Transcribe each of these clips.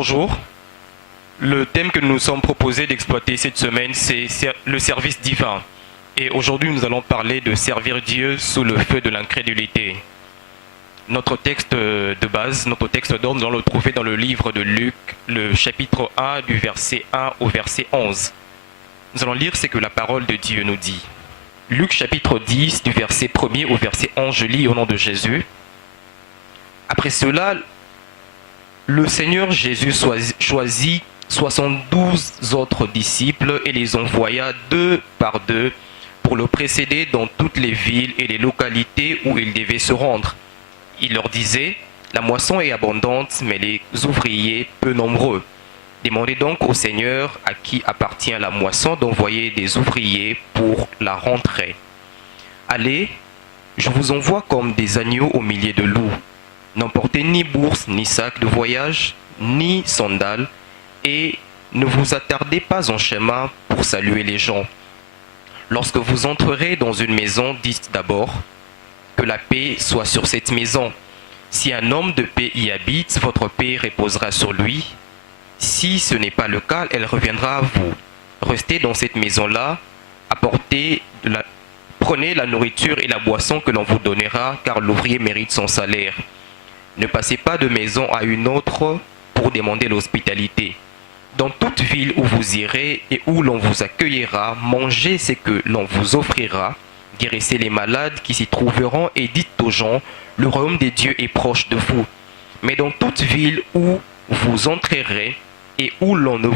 Bonjour. Le thème que nous nous sommes proposés d'exploiter cette semaine, c'est le service divin. Et aujourd'hui, nous allons parler de servir Dieu sous le feu de l'incrédulité. Notre texte de base, notre texte d'ordre, nous allons le trouver dans le livre de Luc, le chapitre 1, du verset 1 au verset 11. Nous allons lire ce que la parole de Dieu nous dit. Luc chapitre 10, du verset 1er au verset 11, je lis au nom de Jésus. Après cela, le Seigneur Jésus choisit 72 autres disciples et les envoya deux par deux pour le précéder dans toutes les villes et les localités où ils devaient se rendre. Il leur disait, « La moisson est abondante, mais les ouvriers peu nombreux. Demandez donc au Seigneur à qui appartient la moisson d'envoyer des ouvriers pour la rentrée. Allez, je vous envoie comme des agneaux au milieu de loups. N'emportez ni bourse, ni sac de voyage, ni sandales, et ne vous attardez pas en chemin pour saluer les gens. Lorsque vous entrerez dans une maison, dites d'abord que la paix soit sur cette maison. Si un homme de paix y habite, votre paix reposera sur lui. Si ce n'est pas le cas, elle reviendra à vous. Restez dans cette maison-là, prenez la nourriture et la boisson que l'on vous donnera, car l'ouvrier mérite son salaire. Ne passez pas de maison à une autre pour demander l'hospitalité. Dans toute ville où vous irez et où l'on vous accueillera, mangez ce que l'on vous offrira, guérissez les malades qui s'y trouveront et dites aux gens, le royaume des dieux est proche de vous. Mais dans toute ville où vous entrerez et où l'on ne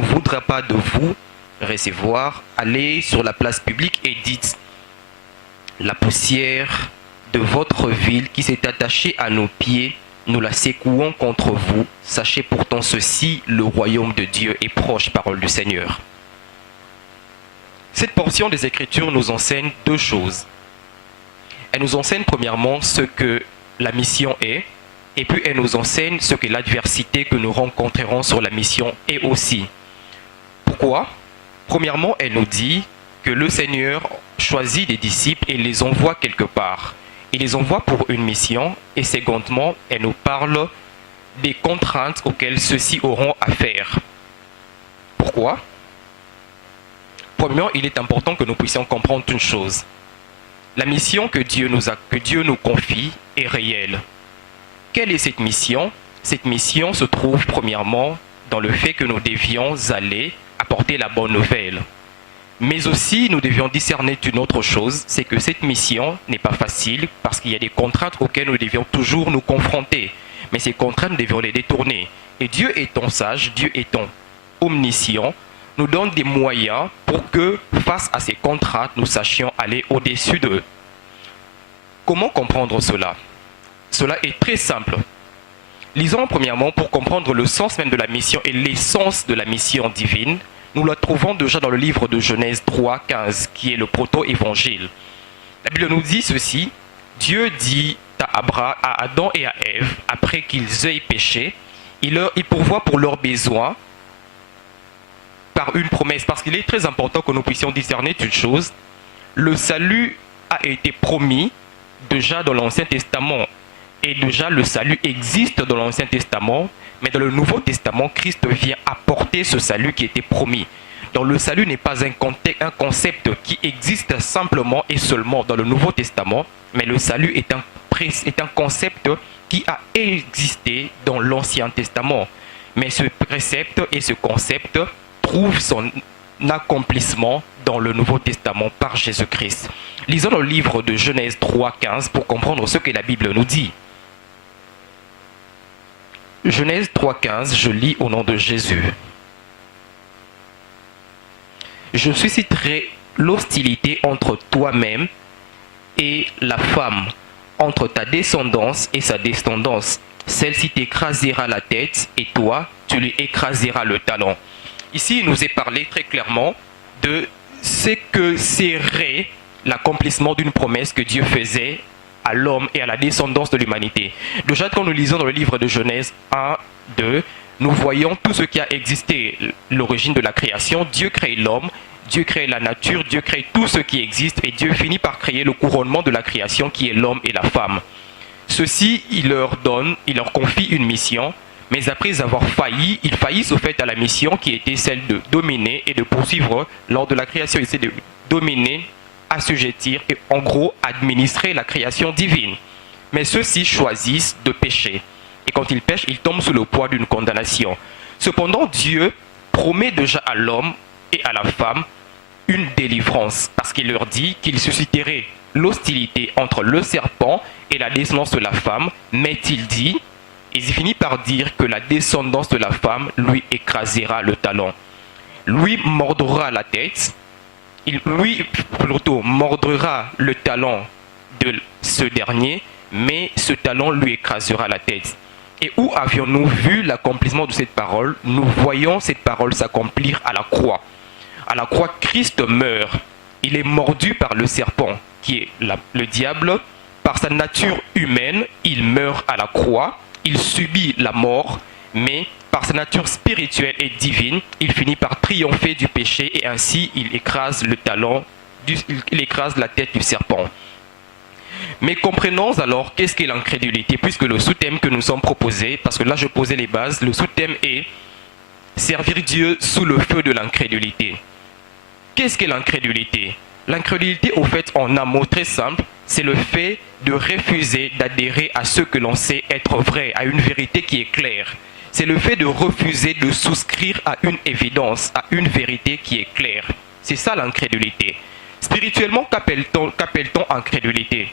voudra pas de vous recevoir, allez sur la place publique et dites, la poussière de votre ville qui s'est attachée à nos pieds, nous la secouons contre vous. Sachez pourtant ceci, le royaume de Dieu est proche, parole du Seigneur. Cette portion des Écritures nous enseigne deux choses. Elle nous enseigne premièrement ce que la mission est, et puis elle nous enseigne ce que l'adversité que nous rencontrerons sur la mission est aussi. Pourquoi? Premièrement, elle nous dit que le Seigneur choisit des disciples et les envoie quelque part. Il les envoie pour une mission et secondement, elle nous parle des contraintes auxquelles ceux-ci auront à faire. Pourquoi? Premièrement, il est important que nous puissions comprendre une chose. La mission que Dieu nous confie est réelle. Quelle est cette mission? Cette mission se trouve premièrement dans le fait que nous devions aller apporter la bonne nouvelle. Mais aussi, nous devions discerner une autre chose, c'est que cette mission n'est pas facile parce qu'il y a des contraintes auxquelles nous devions toujours nous confronter. Mais ces contraintes, nous devions les détourner. Et Dieu étant sage, Dieu étant omniscient, nous donne des moyens pour que, face à ces contraintes, nous sachions aller au-dessus d'eux. Comment comprendre cela? Cela est très simple. Lisons premièrement pour comprendre le sens même de la mission et l'essence de la mission divine. Nous la trouvons déjà dans le livre de Genèse 3, 15, qui est le proto-évangile. La Bible nous dit ceci, Dieu dit à Adam et à Ève, après qu'ils aient péché, il pourvoit pour leurs besoins par une promesse, parce qu'il est très important que nous puissions discerner une chose. Le salut a été promis déjà dans l'Ancien Testament, et déjà le salut existe dans l'Ancien Testament, mais dans le Nouveau Testament, Christ vient apporter ce salut qui était promis. Donc le salut n'est pas un concept qui existe simplement et seulement dans le Nouveau Testament, mais le salut est un concept qui a existé dans l'Ancien Testament. Mais ce précepte et ce concept trouvent son accomplissement dans le Nouveau Testament par Jésus-Christ. Lisons le livre de Genèse 3, 15 pour comprendre ce que la Bible nous dit. Genèse 3,15, je lis au nom de Jésus. Je susciterai l'hostilité entre toi-même et la femme, entre ta descendance et sa descendance. Celle-ci t'écrasera la tête et toi, tu lui écraseras le talon. Ici, il nous est parlé très clairement de ce que serait l'accomplissement d'une promesse que Dieu faisait à l'homme et à la descendance de l'humanité. Déjà, quand nous lisons dans le livre de Genèse 1, 2, nous voyons tout ce qui a existé, l'origine de la création. Dieu crée l'homme, Dieu crée la nature, Dieu crée tout ce qui existe et Dieu finit par créer le couronnement de la création qui est l'homme et la femme. Ceux-ci, il leur confie une mission Mais après avoir failli, ils faillissent au fait à la mission qui était celle de dominer et de poursuivre lors de la création. Ils essaient de dominer, assujettir et en gros administrer la création divine. Mais ceux-ci choisissent de pécher. Et quand ils pêchent, ils tombent sous le poids d'une condamnation. Cependant, Dieu promet déjà à l'homme et à la femme une délivrance, parce qu'il leur dit qu'il susciterait l'hostilité entre le serpent et la descendance de la femme, mais il finit par dire que la descendance de la femme lui écrasera le talon. Lui mordra la tête, lui plutôt mordra le talon de ce dernier, mais ce talon lui écrasera la tête. Et où avions-nous vu l'accomplissement de cette parole? Nous voyons cette parole s'accomplir à la croix. À la croix, Christ meurt. Il est mordu par le serpent, qui est le diable. Par sa nature humaine, il meurt à la croix. Il subit la mort, mais par sa nature spirituelle et divine, il finit par triompher du péché et ainsi il écrase le talon, il écrase la tête du serpent. Mais comprenons alors qu'est-ce qu'est l'incrédulité, puisque le sous-thème que nous sommes proposés, parce que là je posais les bases, le sous-thème est servir Dieu sous le feu de l'incrédulité. Qu'est-ce qu'est l'incrédulité? L'incrédulité, au fait, en un mot très simple, c'est le fait de refuser d'adhérer à ce que l'on sait être vrai, à une vérité qui est claire. C'est le fait de refuser de souscrire à une évidence, à une vérité qui est claire. C'est ça l'incrédulité. Spirituellement, qu'appelle-t-on incrédulité?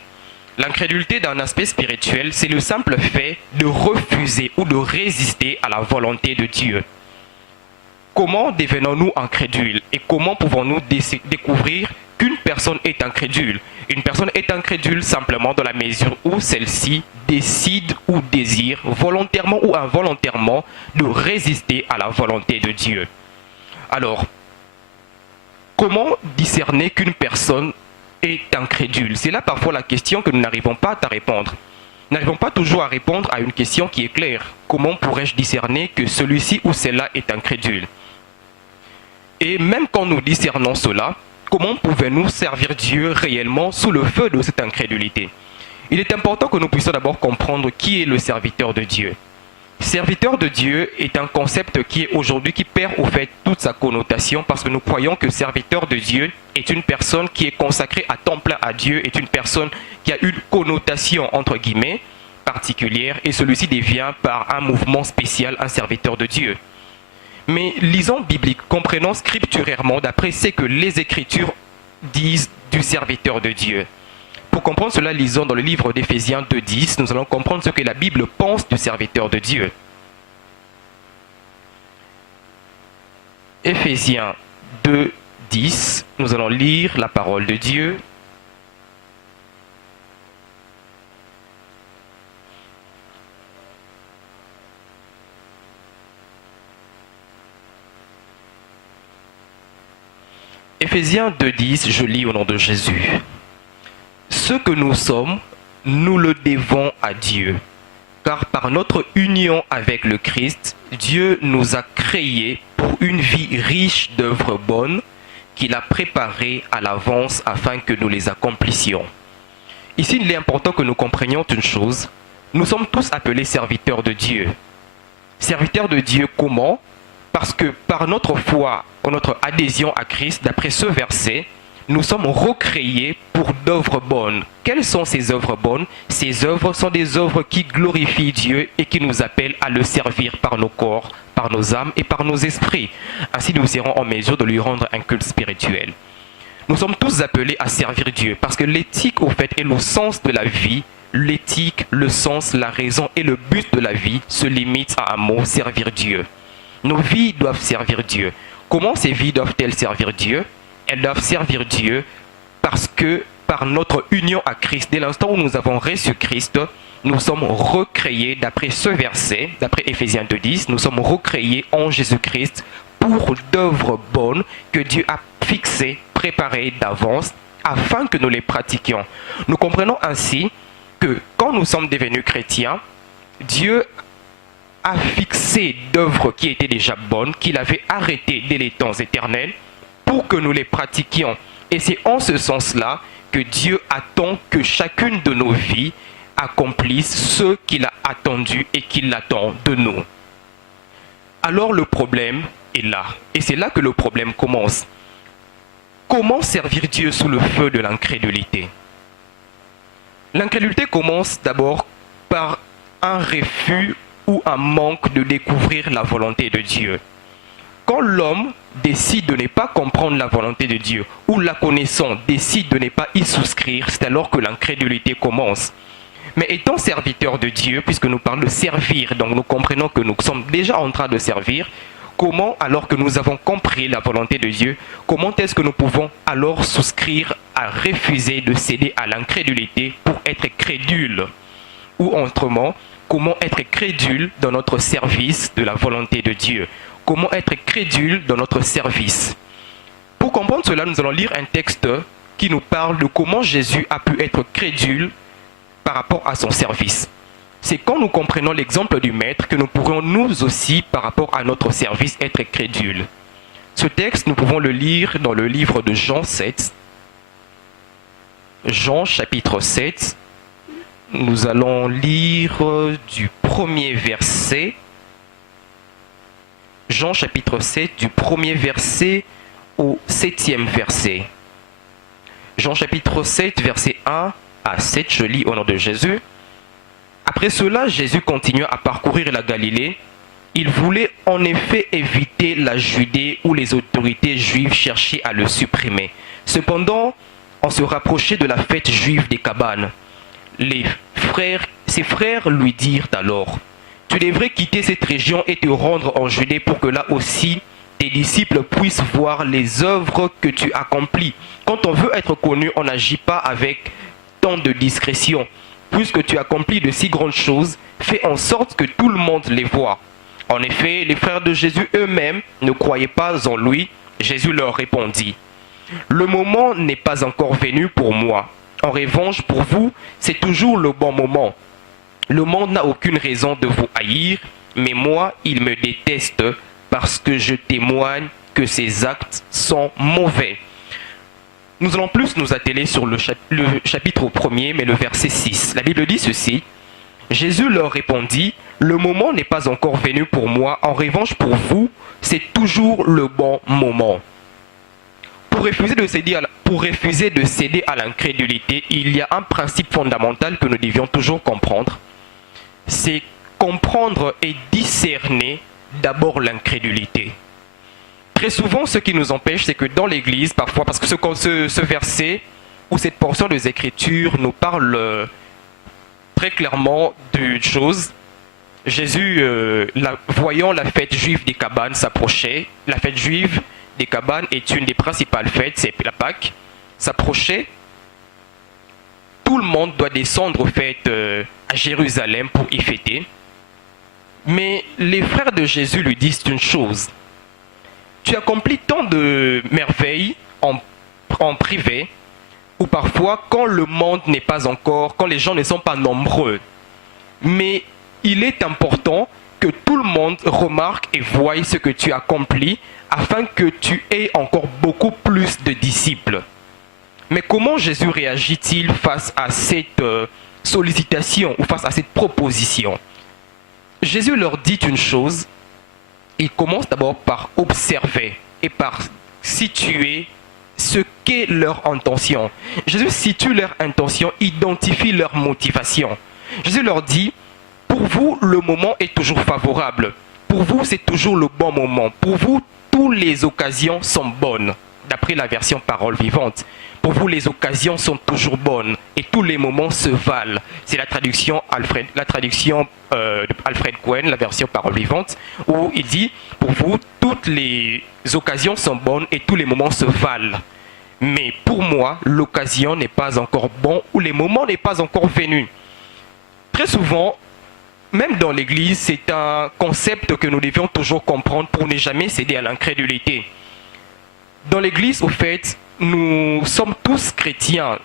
L'incrédulité d'un aspect spirituel, c'est le simple fait de refuser ou de résister à la volonté de Dieu. Comment devenons-nous incrédules et comment pouvons-nous découvrir qu'une personne est incrédule? Une personne est incrédule simplement dans la mesure où celle-ci décide ou désire, volontairement ou involontairement, de résister à la volonté de Dieu. Alors, comment discerner qu'une personne est incrédule? C'est là parfois la question que nous n'arrivons pas à répondre. Nous n'arrivons pas toujours à répondre à une question qui est claire. Comment pourrais-je discerner que celui-ci ou celle-là est incrédule? Et même quand nous discernons cela, comment pouvons-nous servir Dieu réellement sous le feu de cette incrédulité? Il est important que nous puissions d'abord comprendre qui est le serviteur de Dieu. Serviteur de Dieu est un concept qui perd au fait toute sa connotation parce que nous croyons que serviteur de Dieu est une personne qui est consacrée à temps plein à Dieu, est une personne qui a une connotation entre guillemets particulière et celui-ci devient par un mouvement spécial un serviteur de Dieu. Mais lisons biblique, comprenons scripturairement d'après ce que les Écritures disent du serviteur de Dieu. Pour comprendre cela, lisons dans le livre d'Éphésiens 2.10, nous allons comprendre ce que la Bible pense du serviteur de Dieu. Éphésiens 2.10, nous allons lire la parole de Dieu. Éphésiens 2.10, je lis au nom de Jésus. Ce que nous sommes, nous le devons à Dieu, car par notre union avec le Christ, Dieu nous a créés pour une vie riche d'œuvres bonnes qu'il a préparées à l'avance afin que nous les accomplissions. Ici, il est important que nous comprenions une chose. Nous sommes tous appelés serviteurs de Dieu. Serviteurs de Dieu comment? Parce que par notre foi, notre adhésion à Christ, d'après ce verset, nous sommes recréés pour d'œuvres bonnes. Quelles sont ces œuvres bonnes? Ces œuvres sont des œuvres qui glorifient Dieu et qui nous appellent à le servir par nos corps, par nos âmes et par nos esprits. Ainsi, nous serons en mesure de lui rendre un culte spirituel. Nous sommes tous appelés à servir Dieu parce que l'éthique, au fait, est le sens de la vie. L'éthique, le sens, la raison et le but de la vie se limitent à un mot, servir Dieu. Nos vies doivent servir Dieu. Comment ces vies doivent-elles servir Dieu? Elles doivent servir Dieu parce que par notre union à Christ, dès l'instant où nous avons reçu Christ, nous sommes recréés, d'après ce verset, d'après Éphésiens 2.10, nous sommes recréés en Jésus-Christ pour d'œuvres bonnes que Dieu a fixées, préparées d'avance, afin que nous les pratiquions. Nous comprenons ainsi que quand nous sommes devenus chrétiens, Dieu a fixé d'œuvres qui étaient déjà bonnes, qu'il avait arrêtées dès les temps éternels, pour que nous les pratiquions. Et c'est en ce sens-là que Dieu attend que chacune de nos vies accomplisse ce qu'il a attendu et qu'il attend de nous. alors le problème est là. Et c'est là que le problème commence. Comment servir Dieu sous le feu de l'incrédulité? L'incrédulité commence d'abord par un refus ou un manque de découvrir la volonté de Dieu. Quand l'homme décide de ne pas comprendre la volonté de Dieu, ou la connaissant décide de ne pas y souscrire, c'est alors que l'incrédulité commence. Mais étant serviteur de Dieu, puisque nous parlons de servir, donc nous comprenons que nous sommes déjà en train de servir, comment, alors que nous avons compris la volonté de Dieu, comment est-ce que nous pouvons alors souscrire à refuser de céder à l'incrédulité pour être crédule? Ou autrement, comment être crédule dans notre service de la volonté de Dieu? Comment être crédule dans notre service? Pour comprendre cela, nous allons lire un texte qui nous parle de comment Jésus a pu être crédule par rapport à son service. C'est quand nous comprenons l'exemple du Maître que nous pourrons nous aussi, par rapport à notre service, être crédules. Ce texte, nous pouvons le lire dans le livre de Jean 7. Jean chapitre 7. Nous allons lire du premier verset. Jean chapitre 7, du premier verset au 7e verset. Jean chapitre 7, verset 1 à 7, je lis au nom de Jésus. Après cela, Jésus continua à parcourir la Galilée. Il voulait en effet éviter la Judée où les autorités juives cherchaient à le supprimer. Cependant, on se rapprochait de la fête juive des cabanes. Ses frères lui dirent alors: tu devrais quitter cette région et te rendre en Judée pour que là aussi tes disciples puissent voir les œuvres que tu accomplis. Quand on veut être connu, on n'agit pas avec tant de discrétion. Puisque tu accomplis de si grandes choses, fais en sorte que tout le monde les voie. En effet, les frères de Jésus eux-mêmes ne croyaient pas en lui. Jésus leur répondit: le moment n'est pas encore venu pour moi. En revanche, pour vous, c'est toujours le bon moment. Le monde n'a aucune raison de vous haïr, mais moi, il me déteste parce que je témoigne que ses actes sont mauvais. Nous allons plus nous atteler sur le chapitre 1er, mais le verset 6. La Bible dit ceci: Jésus leur répondit: le moment n'est pas encore venu pour moi, en revanche pour vous, c'est toujours le bon moment. Pour refuser de céder à l'incrédulité, il y a un principe fondamental que nous devions toujours comprendre. C'est comprendre et discerner d'abord l'incrédulité. Très souvent, ce qui nous empêche, c'est que dans l'Église, parfois, parce que ce verset ou cette portion des Écritures nous parle très clairement d'une chose. Jésus, voyant la fête juive des cabanes s'approcher, la fête juive des cabanes est une des principales fêtes, c'est la Pâque, s'approchait. Tout le monde doit descendre aux fêtes à Jérusalem pour y fêter. Mais les frères de Jésus lui disent une chose: tu accomplis tant de merveilles en privé, ou parfois quand le monde n'est pas encore, quand les gens ne sont pas nombreux. Mais il est important que tout le monde remarque et voie ce que tu accomplis afin que tu aies encore beaucoup plus de disciples. Mais comment Jésus réagit-il face à cette sollicitation ou face à cette proposition? Jésus leur dit une chose. Il commence d'abord par observer et par situer ce qu'est leur intention. Jésus situe leur intention, identifie leur motivation. Jésus leur dit: pour vous, le moment est toujours favorable. Pour vous, c'est toujours le bon moment. Pour vous, toutes les occasions sont bonnes. D'après la version Parole vivante. Pour vous, les occasions sont toujours bonnes et tous les moments se valent. C'est la traduction Alfred Cohen, la version Parole vivante, où il dit: pour vous, toutes les occasions sont bonnes et tous les moments se valent. Mais pour moi, l'occasion n'est pas encore bonne ou les moments n'est pas encore venu. Très souvent, même dans l'Église, c'est un concept que nous devions toujours comprendre pour ne jamais céder à l'incrédulité. Dans l'Église, au fait, nous sommes tous chrétiens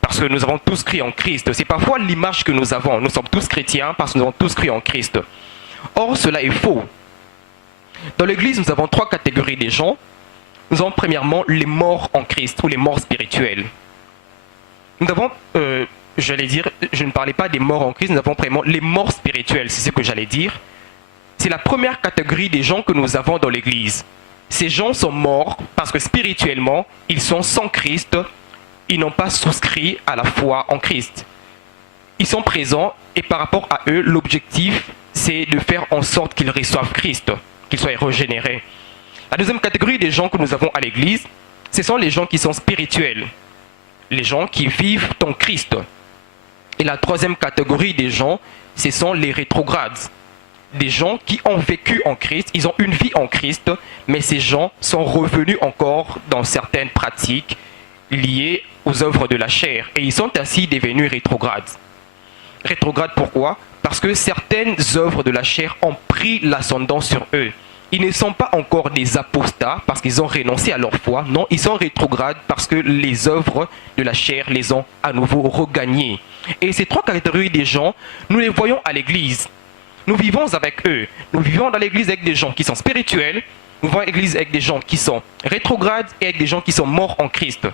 parce que nous avons tous cru en Christ. C'est parfois l'image que nous avons. Nous sommes tous chrétiens parce que nous avons tous cru en Christ. Or, cela est faux. Dans l'Église, nous avons trois catégories de gens. Nous avons premièrement les morts en Christ ou les morts spirituels. Nous avons, je ne parlais pas des morts en Christ, nous avons premièrement les morts spirituels, c'est ce que j'allais dire. C'est la première catégorie des gens que nous avons dans l'Église. Ces gens sont morts parce que spirituellement, ils sont sans Christ, ils n'ont pas souscrit à la foi en Christ. Ils sont présents et par rapport à eux, l'objectif, c'est de faire en sorte qu'ils reçoivent Christ, qu'ils soient régénérés. La deuxième catégorie des gens que nous avons à l'Église, ce sont les gens qui sont spirituels, les gens qui vivent en Christ. Et la troisième catégorie des gens, ce sont les rétrogrades. Des gens qui ont vécu en Christ, ils ont une vie en Christ, mais ces gens sont revenus encore dans certaines pratiques liées aux œuvres de la chair. Et ils sont ainsi devenus rétrogrades. Rétrogrades pourquoi? Parce que certaines œuvres de la chair ont pris l'ascendant sur eux. Ils ne sont pas encore des apostats parce qu'ils ont renoncé à leur foi. Non, ils sont rétrogrades parce que les œuvres de la chair les ont à nouveau regagnées. Et ces trois catégories des gens, nous les voyons à l'église. Nous vivons avec eux. Nous vivons dans l'église avec des gens qui sont spirituels. Nous vivons à l'église avec des gens qui sont rétrogrades et avec des gens qui sont morts en Christ.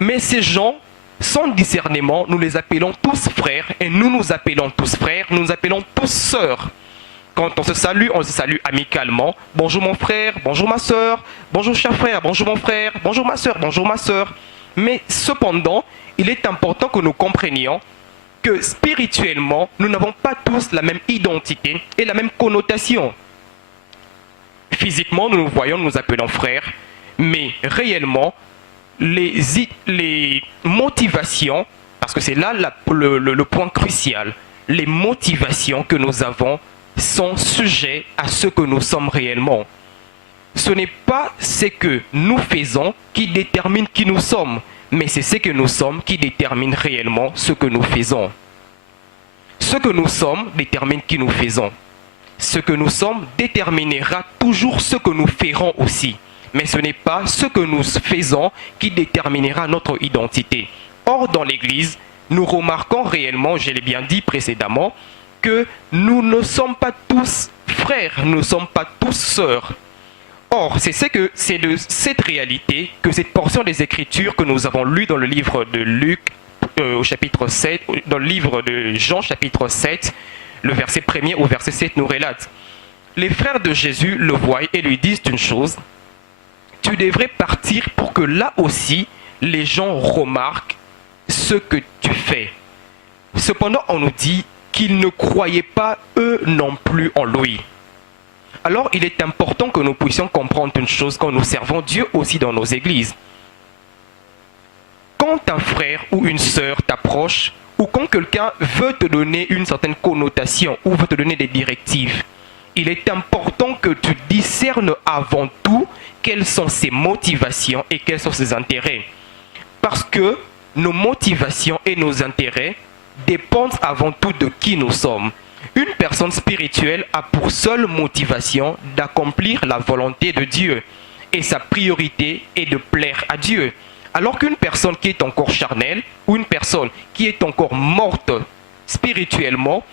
Mais ces gens, sans discernement, nous les appelons tous frères et nous nous appelons tous frères, nous nous appelons tous sœurs. Quand on se salue amicalement. Bonjour mon frère, bonjour ma sœur, bonjour cher frère, bonjour mon frère, bonjour ma sœur, bonjour ma sœur. Mais cependant, il est important que nous comprenions que spirituellement, nous n'avons pas tous la même identité et la même connotation. Physiquement, nous nous voyons, nous nous appelons frères, mais réellement, les motivations, parce que c'est là le point crucial, les motivations que nous avons sont sujets à ce que nous sommes réellement. Ce n'est pas ce que nous faisons qui détermine qui nous sommes, mais c'est ce que nous sommes qui détermine réellement ce que nous faisons. Ce que nous sommes détermine qui nous faisons. Ce que nous sommes déterminera toujours ce que nous ferons aussi. Mais ce n'est pas ce que nous faisons qui déterminera notre identité. Or, dans l'Église, nous remarquons réellement, je l'ai bien dit précédemment, que nous ne sommes pas tous frères, nous ne sommes pas tous sœurs. Or, c'est de cette réalité que cette portion des Écritures que nous avons lue dans le livre de Luc, au chapitre 7, dans le livre de Jean, chapitre 7, le verset 1er au verset 7 nous relate. Les frères de Jésus le voient et lui disent une chose: tu devrais partir pour que là aussi, les gens remarquent ce que tu fais. Cependant, on nous dit qu'ils ne croyaient pas eux non plus en lui. Alors, il est important que nous puissions comprendre une chose quand nous servons Dieu aussi dans nos églises. Quand un frère ou une sœur t'approche, ou quand quelqu'un veut te donner une certaine connotation, ou veut te donner des directives, il est important que tu discernes avant tout quelles sont ses motivations et quels sont ses intérêts. Parce que nos motivations et nos intérêts dépendent avant tout de qui nous sommes. Une personne spirituelle a pour seule motivation d'accomplir la volonté de Dieu. Et sa priorité est de plaire à Dieu. Alors qu'une personne qui est encore charnelle, ou une personne qui est encore morte spirituellement,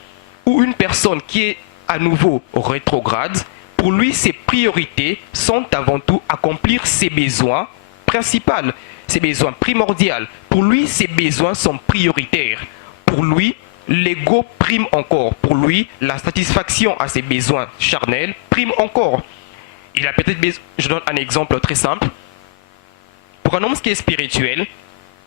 ou une personne qui est à nouveau rétrograde, pour lui, ses priorités sont avant tout accomplir ses besoins principaux, ses besoins primordiaux. Pour lui, ses besoins sont prioritaires. Pour lui, l'ego prime encore. Pour lui, la satisfaction à ses besoins charnels prime encore. Il a peut-être besoin, je donne un exemple très simple. Pour un homme qui est spirituel,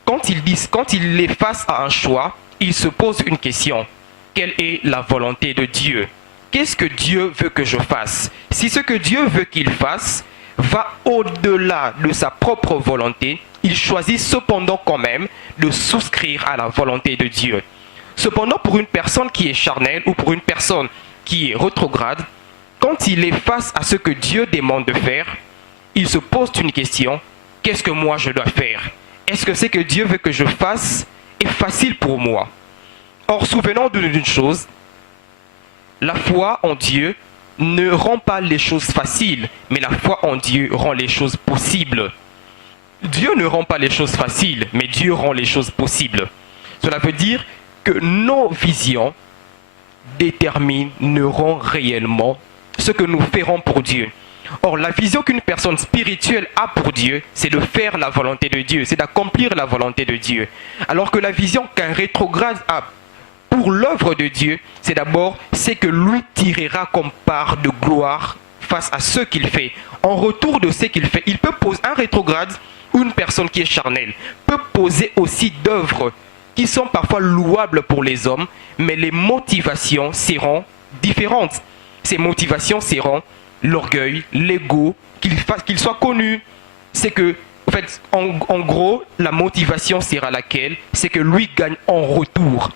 quand il est face à un choix, il se pose une question. Quelle est la volonté de Dieu? Qu'est-ce que Dieu veut que je fasse? Si ce que Dieu veut qu'il fasse va au-delà de sa propre volonté, il choisit cependant quand même de souscrire à la volonté de Dieu. Cependant, pour une personne qui est charnelle ou pour une personne qui est rétrograde, quand il est face à ce que Dieu demande de faire, il se pose une question: qu'est-ce que moi je dois faire? Est-ce que ce que Dieu veut que je fasse est facile pour moi? Or, souvenons-nous d'une chose, la foi en Dieu ne rend pas les choses faciles, mais la foi en Dieu rend les choses possibles. Dieu ne rend pas les choses faciles, mais Dieu rend les choses possibles. Cela veut dire que nos visions détermineront réellement ce que nous ferons pour Dieu. Or, la vision qu'une personne spirituelle a pour Dieu, c'est de faire la volonté de Dieu, c'est d'accomplir la volonté de Dieu. Alors que la vision qu'un rétrograde a pour l'œuvre de Dieu, c'est d'abord ce que lui tirera comme part de gloire face à ce qu'il fait. En retour de ce qu'il fait, il peut poser un rétrograde ou une personne qui est charnelle, peut poser aussi d'œuvres qui sont parfois louables pour les hommes, mais les motivations seront différentes. Ces motivations seront l'orgueil, l'ego, qu'il soit connu. C'est que, en fait, en gros, la motivation sera laquelle? C'est que lui gagne en retour.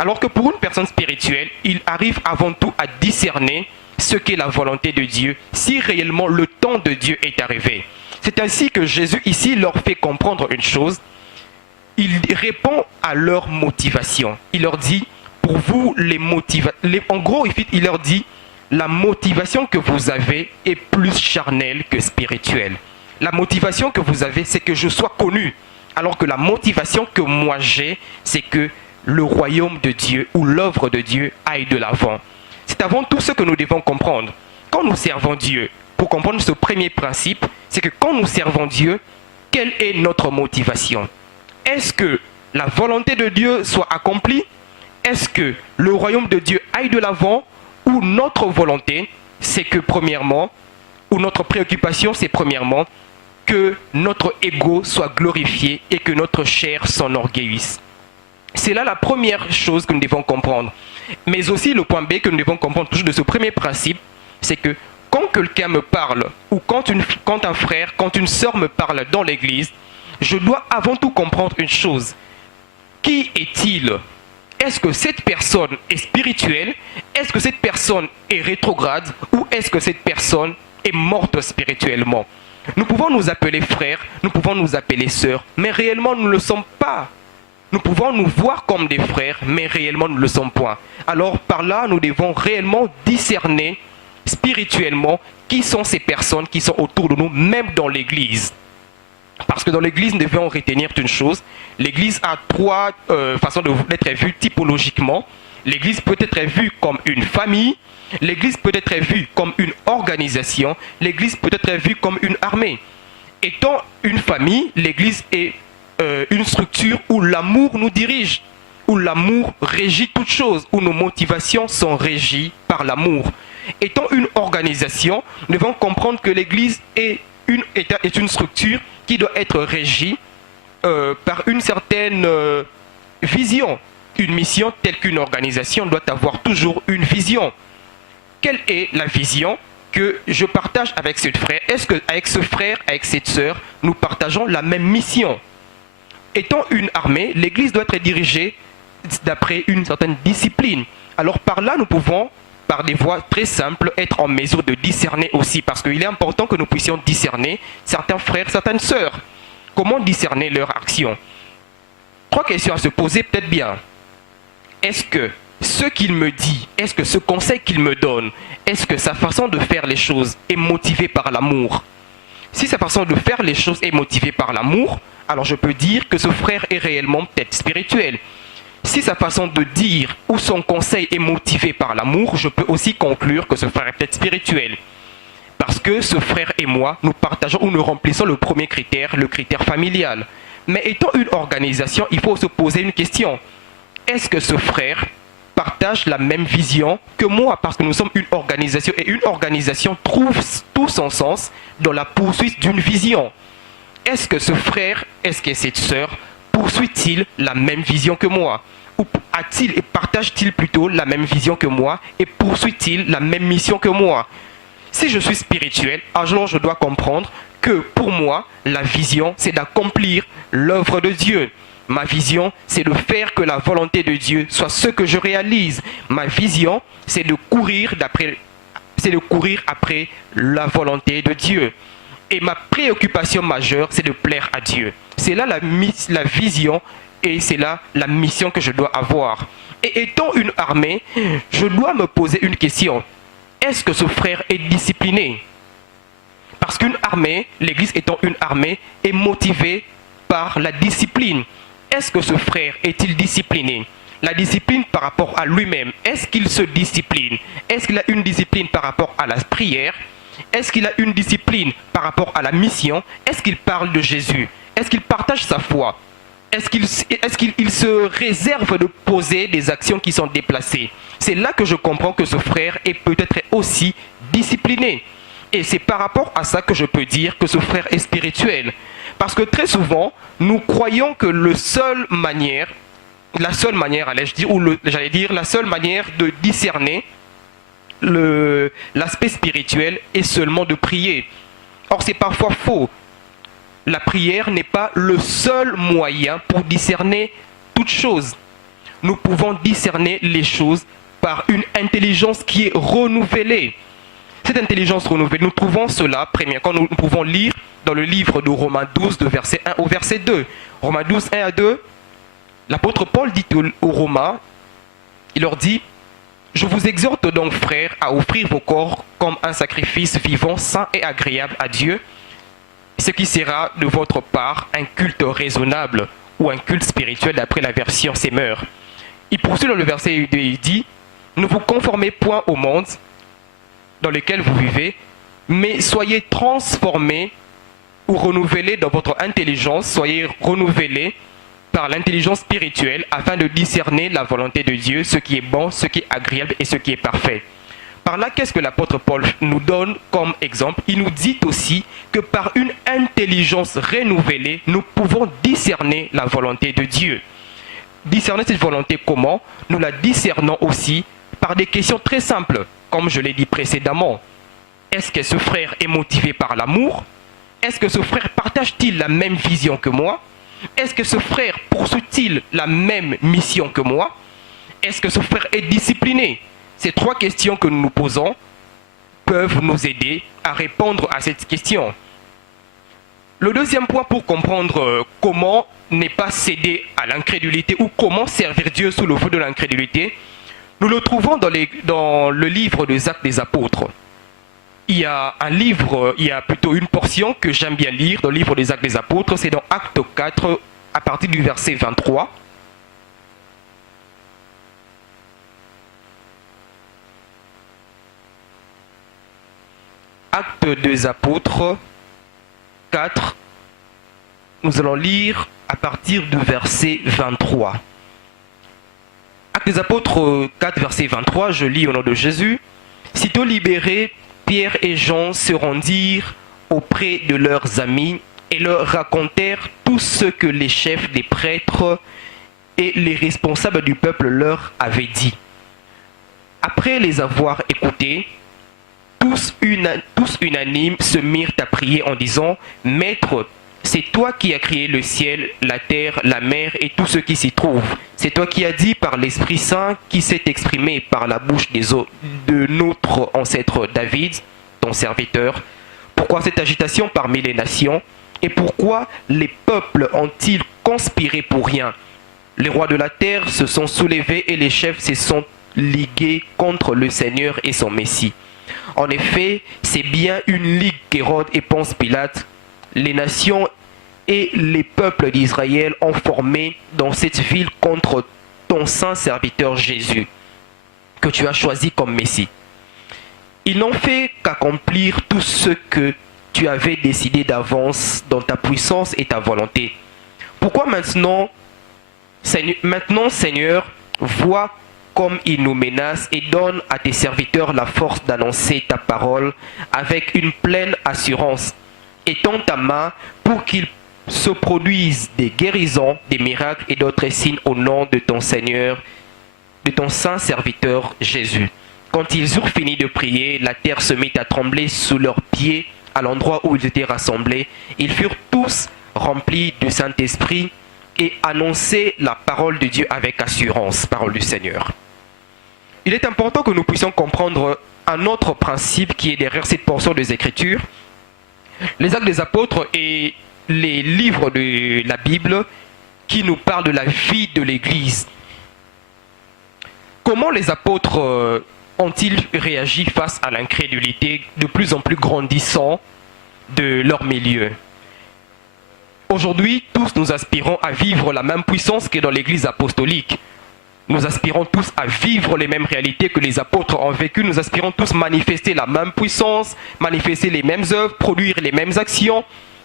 Alors que pour une personne spirituelle, il arrive avant tout à discerner ce qu'est la volonté de Dieu, si réellement le temps de Dieu est arrivé. C'est ainsi que Jésus ici leur fait comprendre une chose. Il répond à leur motivation. Il leur dit, pour vous, en gros, il leur dit, la motivation que vous avez est plus charnelle que spirituelle. La motivation que vous avez, c'est que je sois connu. Alors que la motivation que moi j'ai, c'est que le royaume de Dieu ou l'œuvre de Dieu aille de l'avant. C'est avant tout ce que nous devons comprendre. Quand nous servons Dieu, pour comprendre ce premier principe, c'est que quand nous servons Dieu, quelle est notre motivation? Est-ce que la volonté de Dieu soit accomplie? Est-ce que le royaume de Dieu aille de l'avant? Ou notre volonté, c'est que premièrement, ou notre préoccupation, c'est premièrement que notre ego soit glorifié et que notre chair s'enorgueillisse. C'est là la première chose que nous devons comprendre. Mais aussi le point B que nous devons comprendre toujours de ce premier principe, c'est que quand quelqu'un me parle, ou quand un frère, quand une sœur me parle dans l'église, je dois avant tout comprendre une chose. Qui est-il? Est-ce que cette personne est spirituelle? Est-ce que cette personne est rétrograde? Ou est-ce que cette personne est morte spirituellement? Nous pouvons nous appeler frères, nous pouvons nous appeler sœurs, mais réellement nous ne le sommes pas. Nous pouvons nous voir comme des frères, mais réellement nous ne le sommes point. Alors par là, nous devons réellement discerner spirituellement qui sont ces personnes qui sont autour de nous, même dans l'église. Parce que dans l'église, nous devons retenir une chose. L'église a trois façons d'être vue typologiquement. L'église peut être vue comme une famille. L'église peut être vue comme une organisation. L'église peut être vue comme une armée. Étant une famille, l'église est une structure où l'amour nous dirige, où l'amour régit toute chose, où nos motivations sont régies par l'amour. Étant une organisation, nous devons comprendre que l'église est une structure qui doit être régie par une certaine vision. Une mission telle qu'une organisation doit avoir toujours une vision. Quelle est la vision que je partage avec ce frère? Est-ce qu'avec ce frère, avec cette sœur, nous partageons la même mission? Étant une armée, l'église doit être dirigée d'après une certaine discipline. Alors par là, nous pouvons, par des voies très simples, être en mesure de discerner aussi, parce qu'il est important que nous puissions discerner certains frères, certaines sœurs. Comment discerner leur action? Trois questions à se poser peut-être bien. Est-ce que ce qu'il me dit, est-ce que ce conseil qu'il me donne, est-ce que sa façon de faire les choses est motivée par l'amour? Si sa façon de faire les choses est motivée par l'amour, alors je peux dire que ce frère est réellement peut-être spirituel. Si sa façon de dire ou son conseil est motivé par l'amour, je peux aussi conclure que ce frère est peut-être spirituel. Parce que ce frère et moi, nous partageons ou nous remplissons le premier critère, le critère familial. Mais étant une organisation, il faut se poser une question. Est-ce que ce frère partage la même vision que moi? Parce que nous sommes une organisation et une organisation trouve tout son sens dans la poursuite d'une vision. Est-ce que ce frère, est-ce que cette sœur poursuit-il la même vision que moi? Ou a-t-il et partage-t-il plutôt la même vision que moi et poursuit-il la même mission que moi? Si je suis spirituel, alors je dois comprendre que pour moi, la vision, c'est d'accomplir l'œuvre de Dieu. Ma vision, c'est de faire que la volonté de Dieu soit ce que je réalise. Ma vision, c'est de courir après la volonté de Dieu. Et ma préoccupation majeure, c'est de plaire à Dieu. C'est là la vision et c'est là la mission que je dois avoir. Et étant une armée, je dois me poser une question. Est-ce que ce frère est discipliné? Parce qu'une armée, l'église étant une armée, est motivée par la discipline. Est-ce que ce frère est-il discipliné? La discipline par rapport à lui-même, est-ce qu'il se discipline? Est-ce qu'il a une discipline par rapport à la prière? Est-ce qu'il a une discipline par rapport à la mission? Est-ce qu'il parle de Jésus? Est-ce qu'il partage sa foi? Est-ce qu'il se réserve de poser des actions qui sont déplacées? C'est là que je comprends que ce frère est peut-être aussi discipliné. Et c'est par rapport à ça que je peux dire que ce frère est spirituel. Parce que très souvent, nous croyons que la seule manière, la seule manière de discerner l'aspect spirituel est seulement de prier. Or, c'est parfois faux. La prière n'est pas le seul moyen pour discerner toutes choses. Nous pouvons discerner les choses par une intelligence qui est renouvelée. Cette intelligence renouvelée, nous trouvons cela, quand nous pouvons lire dans le livre de Romains 12, de verset 1 au verset 2. Romains 12, 1 à 2, l'apôtre Paul dit aux Romains, il leur dit: « Je vous exhorte donc, frères, à offrir vos corps comme un sacrifice vivant, saint et agréable à Dieu, ce qui sera de votre part un culte raisonnable ou un culte spirituel d'après la version Semeur. » Il poursuit dans le verset 2, il dit: « Ne vous conformez point au monde dans lequel vous vivez, mais soyez transformés ou renouvelés dans votre intelligence, soyez renouvelés par l'intelligence spirituelle afin de discerner la volonté de Dieu, ce qui est bon, ce qui est agréable et ce qui est parfait. » Par là, qu'est-ce que l'apôtre Paul nous donne comme exemple? Il nous dit aussi que par une intelligence renouvelée, nous pouvons discerner la volonté de Dieu. Discerner cette volonté comment? Nous la discernons aussi par des questions très simples, comme je l'ai dit précédemment. Est-ce que ce frère est motivé par l'amour? Est-ce que ce frère partage-t-il la même vision que moi? Est-ce que ce frère poursuit-il la même mission que moi? Est-ce que ce frère est discipliné? Ces trois questions que nous nous posons peuvent nous aider à répondre à cette question. Le deuxième point pour comprendre comment ne pas céder à l'incrédulité ou comment servir Dieu sous le feu de l'incrédulité, nous le trouvons dans le livre des Actes des Apôtres. Il y a plutôt une portion que j'aime bien lire dans le livre des Actes des Apôtres, c'est dans Acte 4 à partir du verset 23. Actes des Apôtres 4, nous allons lire à partir du verset 23. Actes des Apôtres 4, verset 23, je lis au nom de Jésus. « Sitôt libérés, Pierre et Jean se rendirent auprès de leurs amis et leur racontèrent tout ce que les chefs des prêtres et les responsables du peuple leur avaient dit. Après les avoir écoutés, tous unanimes se mirent à prier en disant: « Maître, c'est toi qui as créé le ciel, la terre, la mer et tout ce qui s'y trouve. C'est toi qui as dit par l'Esprit Saint qui s'est exprimé par la bouche de notre ancêtre David, ton serviteur. Pourquoi cette agitation parmi les nations? Et pourquoi les peuples ont-ils conspiré pour rien? Les rois de la terre se sont soulevés et les chefs se sont ligués contre le Seigneur et son Messie. En effet, c'est bien une ligue qu'Hérode et Ponce Pilate, les nations et les peuples d'Israël ont formé dans cette ville contre ton saint serviteur Jésus, que tu as choisi comme Messie. Ils n'ont fait qu'accomplir tout ce que tu avais décidé d'avance dans ta puissance et ta volonté. Pourquoi maintenant, Seigneur, vois comme ils nous menacent et donne à tes serviteurs la force d'annoncer ta parole avec une pleine assurance. Étends ta main pour qu'ils se produisent des guérisons, des miracles et d'autres signes au nom de ton Seigneur, de ton saint serviteur Jésus. » Quand ils eurent fini de prier, la terre se mit à trembler sous leurs pieds à l'endroit où ils étaient rassemblés. Ils furent tous remplis du Saint-Esprit et annonçaient la parole de Dieu avec assurance, parole du Seigneur. Il est important que nous puissions comprendre un autre principe qui est derrière cette portion des Écritures. Les Actes des Apôtres et les livres de la Bible qui nous parlent de la vie de l'Église. Comment les apôtres ont-ils réagi face à l'incrédulité de plus en plus grandissant de leur milieu? Aujourd'hui, tous nous aspirons à vivre la même puissance que dans l'Église apostolique. Nous aspirons tous à vivre les mêmes réalités que les apôtres ont vécues. Nous aspirons tous à manifester la même puissance, manifester les mêmes œuvres, produire les mêmes actions.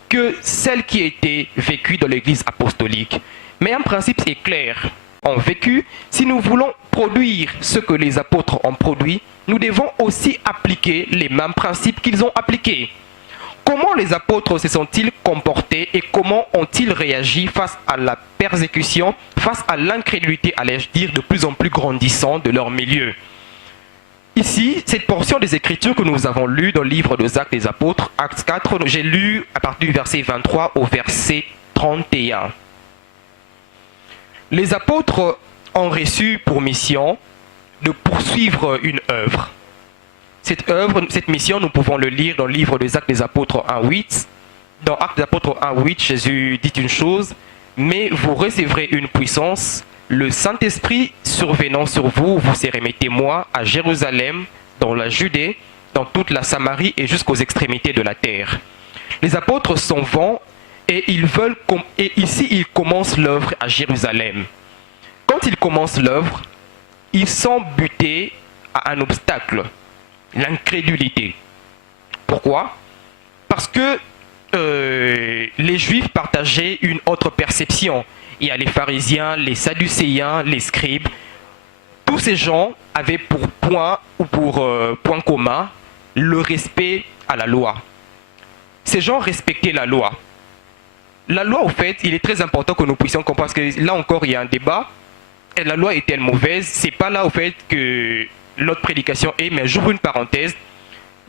que celle qui était vécue dans l'Église apostolique. Mais un principe est clair. En vécu, si nous voulons produire ce que les apôtres ont produit, nous devons aussi appliquer les mêmes principes qu'ils ont appliqués. Comment les apôtres se sont-ils comportés et comment ont-ils réagi face à la persécution, face à l'incrédulité, allais-je dire, de plus en plus grandissante de leur milieu? Ici, cette portion des Écritures que nous avons lue dans le livre des Actes des Apôtres, Actes 4, j'ai lu à partir du verset 23 au verset 31. Les apôtres ont reçu pour mission de poursuivre une œuvre. Cette œuvre, cette mission, nous pouvons le lire dans le livre des Actes des Apôtres 1.8. Dans Actes des Apôtres 1.8, Jésus dit une chose, « Mais vous recevrez une puissance, le Saint-Esprit survenant sur vous, vous serez mes témoins à Jérusalem, dans la Judée, dans toute la Samarie et jusqu'aux extrémités de la terre. » Les apôtres s'en vont et ici ils commencent l'œuvre à Jérusalem. Quand ils commencent l'œuvre, ils sont butés à un obstacle, l'incrédulité. Pourquoi? Parce que les Juifs partageaient une autre perception. Il y a les pharisiens, les sadducéens, les scribes. Tous ces gens avaient pour point commun le respect à la loi. Ces gens respectaient la loi. La loi, au fait, il est très important que nous puissions comprendre, parce que là encore, il y a un débat. Et la loi est-elle mauvaise? C'est pas là, au fait, que l'autre prédication est, mais j'ouvre une parenthèse.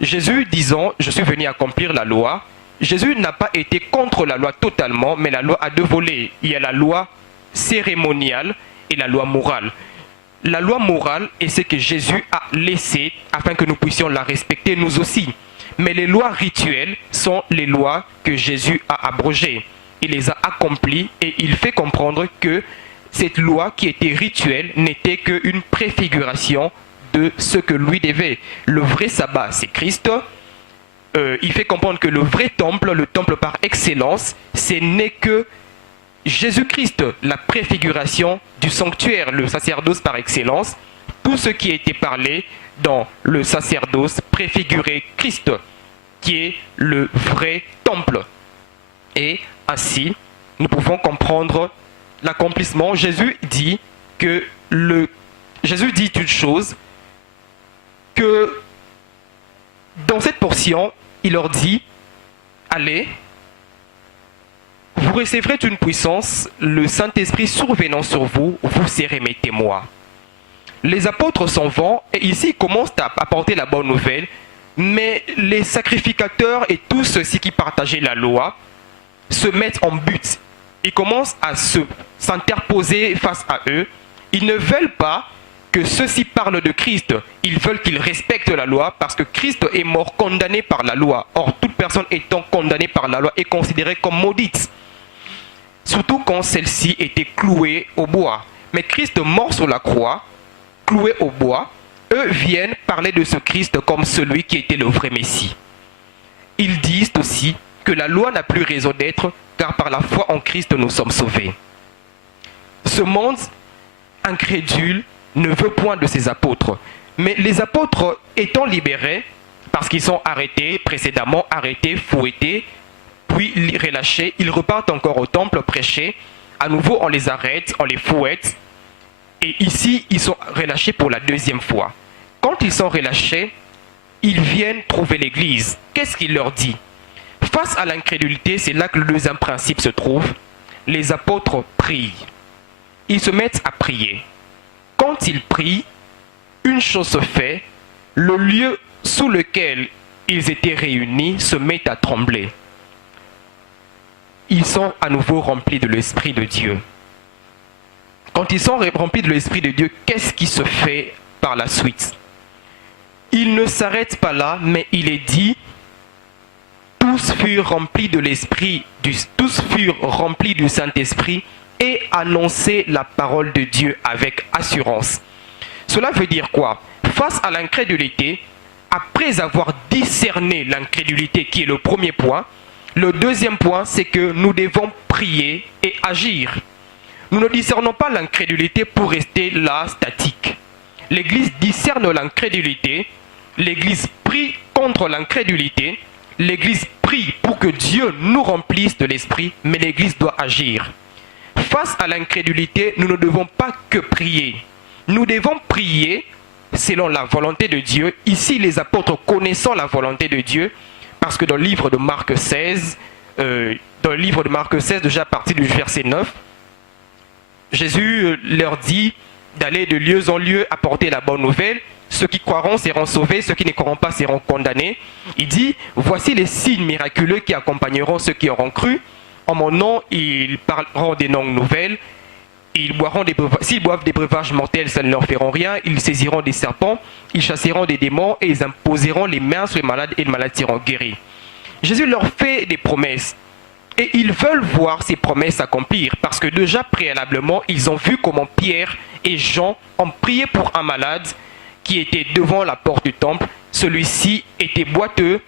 Jésus disant, je suis venu accomplir la loi. Jésus n'a pas été contre la loi totalement, mais la loi a deux volets. Il y a la loi cérémoniale et la loi morale. La loi morale est ce que Jésus a laissé afin que nous puissions la respecter nous aussi. Mais les lois rituelles sont les lois que Jésus a abrogées. Il les a accomplies et il fait comprendre que cette loi qui était rituelle n'était qu'une préfiguration de ce que lui devait. Le vrai sabbat, c'est Christ. Il fait comprendre que le vrai temple, le temple par excellence, ce n'est que Jésus-Christ, la préfiguration du sanctuaire, le sacerdoce par excellence. Tout ce qui a été parlé dans le sacerdoce préfigurait Christ, qui est le vrai temple. Et ainsi, nous pouvons comprendre l'accomplissement. Jésus dit une chose, que dans cette portion, il leur dit, allez, vous recevrez une puissance, le Saint-Esprit survenant sur vous, vous serez mes témoins. Les apôtres s'en vont et ici ils commencent à apporter la bonne nouvelle, mais les sacrificateurs et tous ceux-ci qui partageaient la loi se mettent en but. Ils commencent à s'interposer face à eux. Ils ne veulent pas que ceux-ci parlent de Christ. Ils veulent qu'ils respectent la loi parce que Christ est mort condamné par la loi. Or, toute personne étant condamnée par la loi est considérée comme maudite. Surtout quand celle-ci était clouée au bois. Mais Christ mort sur la croix, cloué au bois, eux viennent parler de ce Christ comme celui qui était le vrai Messie. Ils disent aussi que la loi n'a plus raison d'être, car par la foi en Christ nous sommes sauvés. Ce monde incrédule ne veut point de ses apôtres. Mais les apôtres étant libérés, parce qu'ils sont arrêtés, précédemment arrêtés, fouettés, puis relâchés, ils repartent encore au temple prêcher. À nouveau, on les arrête, on les fouette. Et ici, ils sont relâchés pour la deuxième fois. Quand ils sont relâchés, ils viennent trouver l'église. Qu'est-ce qu'il leur dit? Face à l'incrédulité, c'est là que le deuxième principe se trouve. Les apôtres prient. Ils se mettent à prier. Quand ils prient, une chose se fait, le lieu sous lequel ils étaient réunis se met à trembler. Ils sont à nouveau remplis de l'Esprit de Dieu. Quand ils sont remplis de l'Esprit de Dieu, qu'est-ce qui se fait par la suite? Il ne s'arrête pas là, mais il est dit, tous furent remplis de l'Esprit, tous furent remplis du Saint-Esprit et annonçaient la parole de Dieu avec assurance. Cela veut dire quoi? Face à l'incrédulité, après avoir discerné l'incrédulité qui est le premier point, le deuxième point, c'est que nous devons prier et agir. Nous ne discernons pas l'incrédulité pour rester là, statique. L'Église discerne l'incrédulité, l'Église prie contre l'incrédulité, l'Église prie pour que Dieu nous remplisse de l'Esprit, mais l'Église doit agir. Face à l'incrédulité, nous ne devons pas que prier. Nous devons prier selon la volonté de Dieu. Ici, les apôtres connaissant la volonté de Dieu, parce que dans le livre de Marc 16, déjà à partir du verset 9, Jésus leur dit d'aller de lieu en lieu apporter la bonne nouvelle. Ceux qui croiront seront sauvés, ceux qui ne croiront pas seront condamnés. Il dit, voici les signes miraculeux qui accompagneront ceux qui auront cru. En mon nom, ils parleront des langues nouvelles. S'ils boivent des breuvages mortels, ça ne leur fera rien. Ils saisiront des serpents, ils chasseront des démons et ils imposeront les mains sur les malades et les malades seront guéris. Jésus leur fait des promesses. Et ils veulent voir ces promesses s'accomplir parce que déjà préalablement, ils ont vu comment Pierre et Jean ont prié pour un malade qui était devant la porte du temple. Celui-ci était boiteux,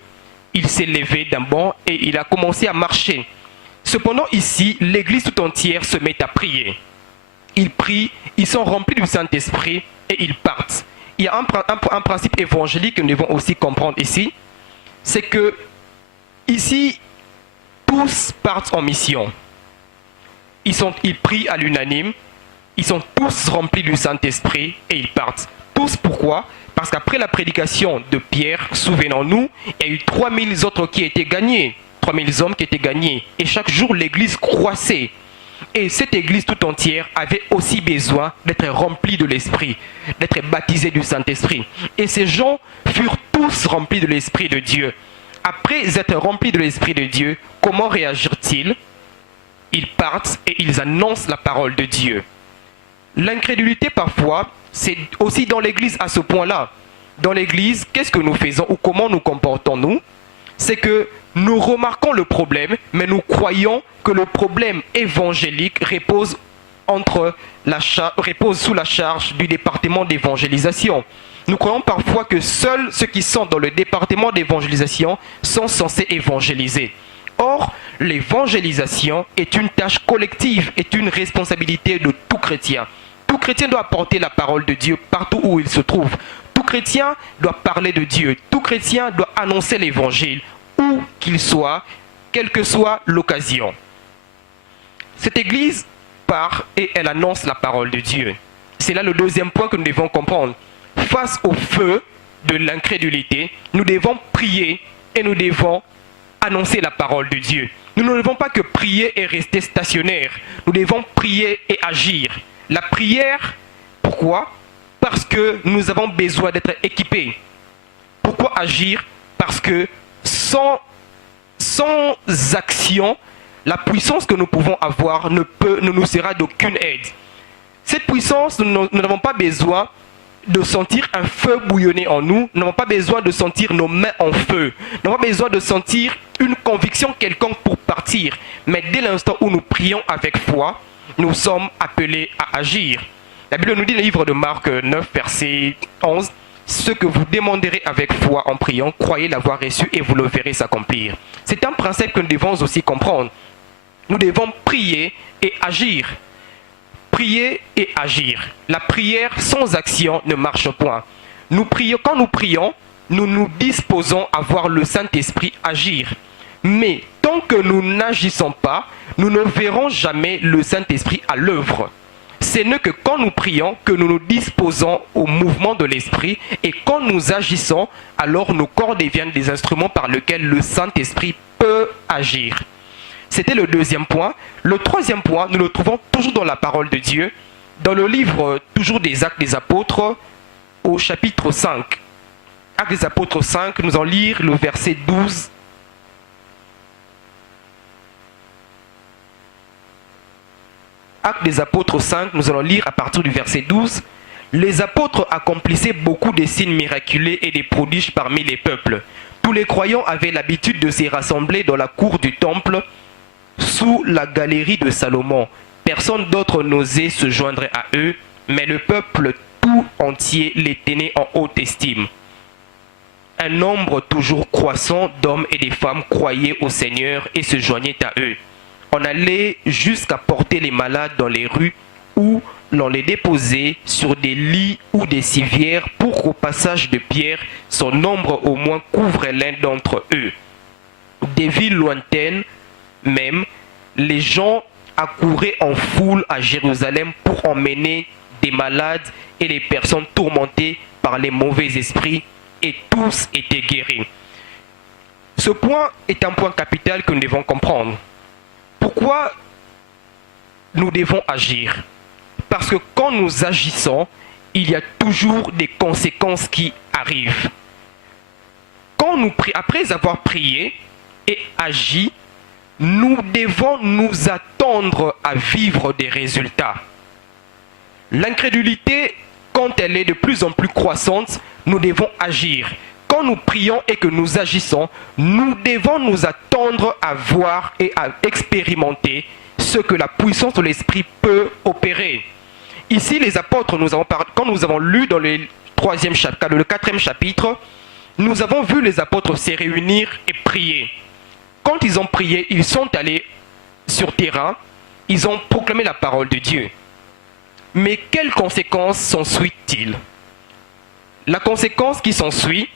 il s'est levé d'un bond et il a commencé à marcher. Cependant ici, l'Église tout entière se met à prier. Ils prient, ils sont remplis du Saint-Esprit et ils partent. Il y a un principe évangélique que nous devons aussi comprendre ici, c'est que ici, tous partent en mission. Ils prient à l'unanime, ils sont tous remplis du Saint-Esprit et ils partent. Tous pourquoi? Parce qu'après la prédication de Pierre, souvenons-nous, il y a eu 3000 autres qui étaient gagnés, 3000 hommes qui étaient gagnés. Et chaque jour, l'Église croissait. Et cette Église tout entière avait aussi besoin d'être remplie de l'Esprit, d'être baptisée du Saint-Esprit. Et ces gens furent tous remplis de l'Esprit de Dieu. Après être remplis de l'Esprit de Dieu, comment réagirent-ils? Ils partent et ils annoncent la parole de Dieu. L'incrédulité parfois, c'est aussi dans l'Église à ce point-là. Dans l'Église, qu'est-ce que nous faisons ou comment nous comportons-nous? C'est que nous remarquons le problème, mais nous croyons que le problème évangélique repose sous la charge du département d'évangélisation. Nous croyons parfois que seuls ceux qui sont dans le département d'évangélisation sont censés évangéliser. Or, l'évangélisation est une tâche collective, est une responsabilité de tout chrétien. Tout chrétien doit apporter la parole de Dieu partout où il se trouve. Tout chrétien doit parler de Dieu. Tout chrétien doit annoncer l'évangile, où qu'il soit, quelle que soit l'occasion. Cette Église part et elle annonce la parole de Dieu. C'est là le deuxième point que nous devons comprendre. Face au feu de l'incrédulité, nous devons prier et nous devons annoncer la parole de Dieu. Nous ne devons pas que prier et rester stationnaires. Nous devons prier et agir. La prière, pourquoi? Parce que nous avons besoin d'être équipés. Pourquoi agir? Parce que sans action, la puissance que nous pouvons avoir ne nous sera d'aucune aide. Cette puissance, nous n'avons pas besoin de sentir un feu bouillonner en nous, nous n'avons pas besoin de sentir nos mains en feu, nous n'avons pas besoin de sentir une conviction quelconque pour partir. Mais dès l'instant où nous prions avec foi, nous sommes appelés à agir. La Bible nous dit dans le livre de Marc 9, verset 11, « Ce que vous demanderez avec foi en priant, croyez l'avoir reçu et vous le verrez s'accomplir. » C'est un principe que nous devons aussi comprendre. Nous devons prier et agir. Prier et agir. La prière sans action ne marche point. Quand nous prions, nous nous disposons à voir le Saint-Esprit agir. Mais tant que nous n'agissons pas, nous ne verrons jamais le Saint-Esprit à l'œuvre. Ce n'est que quand nous prions que nous nous disposons au mouvement de l'Esprit et quand nous agissons, alors nos corps deviennent des instruments par lesquels le Saint-Esprit peut agir. C'était le deuxième point. Le troisième point, nous le trouvons toujours dans la parole de Dieu, dans le livre toujours des Actes des Apôtres, au chapitre 5. Actes des Apôtres 5, nous allons lire le verset 12. Actes des Apôtres 5, nous allons lire à partir du verset 12. Les apôtres accomplissaient beaucoup de signes miraculeux et des prodiges parmi les peuples. Tous les croyants avaient l'habitude de se rassembler dans la cour du temple, sous la galerie de Salomon. Personne d'autre n'osait se joindre à eux, mais le peuple tout entier les tenait en haute estime. Un nombre toujours croissant d'hommes et de femmes croyaient au Seigneur et se joignaient à eux. On allait jusqu'à porter les malades dans les rues où l'on les déposait sur des lits ou des civières pour qu'au passage de Pierre, son nombre au moins couvre l'un d'entre eux. des villes lointaines même, les gens accouraient en foule à Jérusalem pour emmener des malades et les personnes tourmentées par les mauvais esprits, et tous étaient guéris. Ce point est un point capital que nous devons comprendre. Pourquoi nous devons agir? Parce que quand nous agissons, il y a toujours des conséquences qui arrivent. Après avoir prié et agi, nous devons nous attendre à vivre des résultats. L'incrédulité, quand elle est de plus en plus croissante, nous devons agir. Quand nous prions et que nous agissons, nous devons nous attendre à voir et à expérimenter ce que la puissance de l'Esprit peut opérer. Ici, les apôtres, quand nous avons lu dans le 4e chapitre, nous avons vu les apôtres se réunir et prier. Quand ils ont prié, ils sont allés sur terrain, ils ont proclamé la parole de Dieu. Mais quelles conséquences s'ensuit-il? La conséquence qui s'ensuit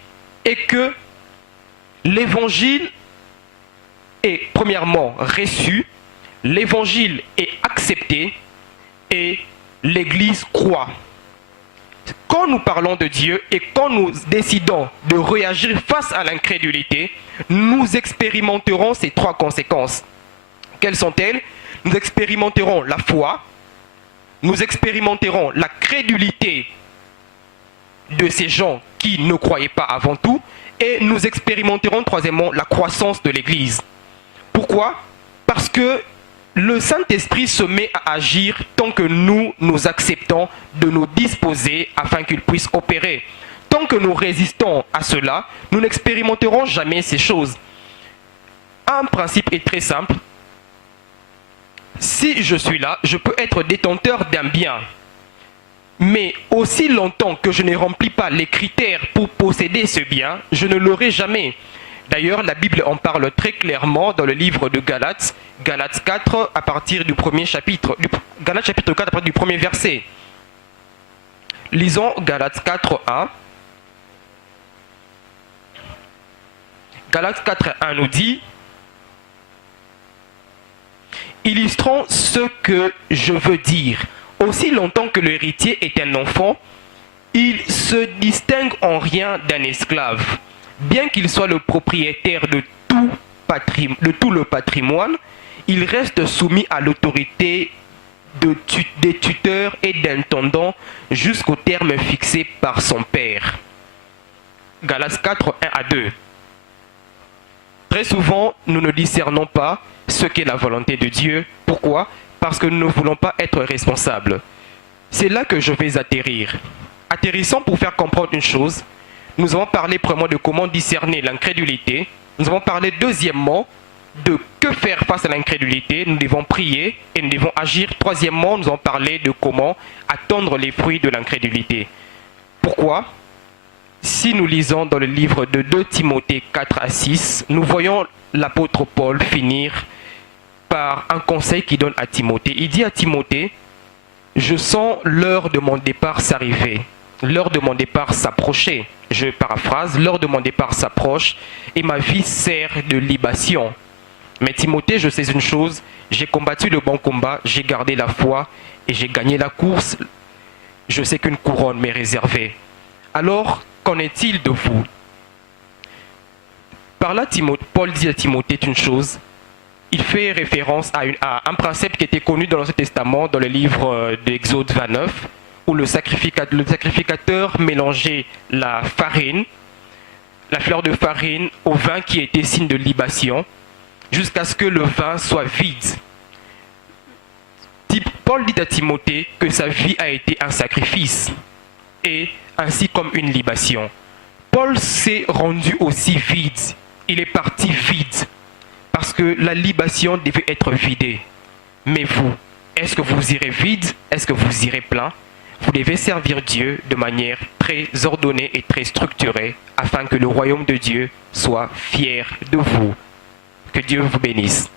est que l'évangile est premièrement reçu, l'évangile est accepté et l'Église croit. Quand nous parlons de Dieu et quand nous décidons de réagir face à l'incrédulité, nous expérimenterons ces trois conséquences. Quelles sont-elles? Nous expérimenterons la foi, nous expérimenterons la crédulité de ces gens qui ne croyaient pas avant tout, et nous expérimenterons troisièmement la croissance de l'Église. Pourquoi? Parce que le Saint-Esprit se met à agir tant que nous acceptons de nous disposer afin qu'il puisse opérer. Tant que nous résistons à cela, nous n'expérimenterons jamais ces choses. Un principe est très simple. Si je suis là, je peux être détenteur d'un bien. Mais aussi longtemps que je ne remplis pas les critères pour posséder ce bien, je ne l'aurai jamais. D'ailleurs, la Bible en parle très clairement dans le livre de Galates, Galates 4, à partir du premier chapitre, Galates chapitre 4, à partir du premier verset. Lisons Galates 4, 1. Galates 4, 1 nous dit: illustrons ce que je veux dire. Aussi longtemps que l'héritier est un enfant, il se distingue en rien d'un esclave. Bien qu'il soit le propriétaire de tout le patrimoine, il reste soumis à l'autorité des tuteurs et d'intendants jusqu'au terme fixé par son père. Galates 4, 1 à 2. Très souvent, nous ne discernons pas ce qu'est la volonté de Dieu. Pourquoi? Parce que nous ne voulons pas être responsables. C'est là que je vais atterrir. Atterrissons pour faire comprendre une chose. Nous avons parlé premièrement de comment discerner l'incrédulité. Nous avons parlé deuxièmement de que faire face à l'incrédulité. Nous devons prier et nous devons agir. Troisièmement, nous avons parlé de comment attendre les fruits de l'incrédulité. Pourquoi? Si nous lisons dans le livre de 2 Timothée 4 à 6, nous voyons l'apôtre Paul finir par un conseil qu'il donne à Timothée. Il dit à Timothée: je sens l'heure de mon départ s'arriver, l'heure de mon départ s'approcher. Je paraphrase: l'heure de mon départ s'approche et ma vie sert de libation. Mais Timothée, je sais une chose, j'ai combattu le bon combat, j'ai gardé la foi et j'ai gagné la course. Je sais qu'une couronne m'est réservée. Alors, qu'en est-il de vous? Par là, Paul dit à Timothée une chose. Il fait référence à un principe qui était connu dans l'Ancien Testament, dans le livre d'Exode 29, où le sacrificateur mélangeait la farine, la fleur de farine, au vin qui était signe de libation, jusqu'à ce que le vin soit vide. Paul dit à Timothée que sa vie a été un sacrifice, et ainsi comme une libation. Paul s'est rendu aussi vide. Il est parti vide. Parce que la libation devait être vidée. Mais vous, est-ce que vous irez vide? Est-ce que vous irez plein? Vous devez servir Dieu de manière très ordonnée et très structurée afin que le royaume de Dieu soit fier de vous. Que Dieu vous bénisse.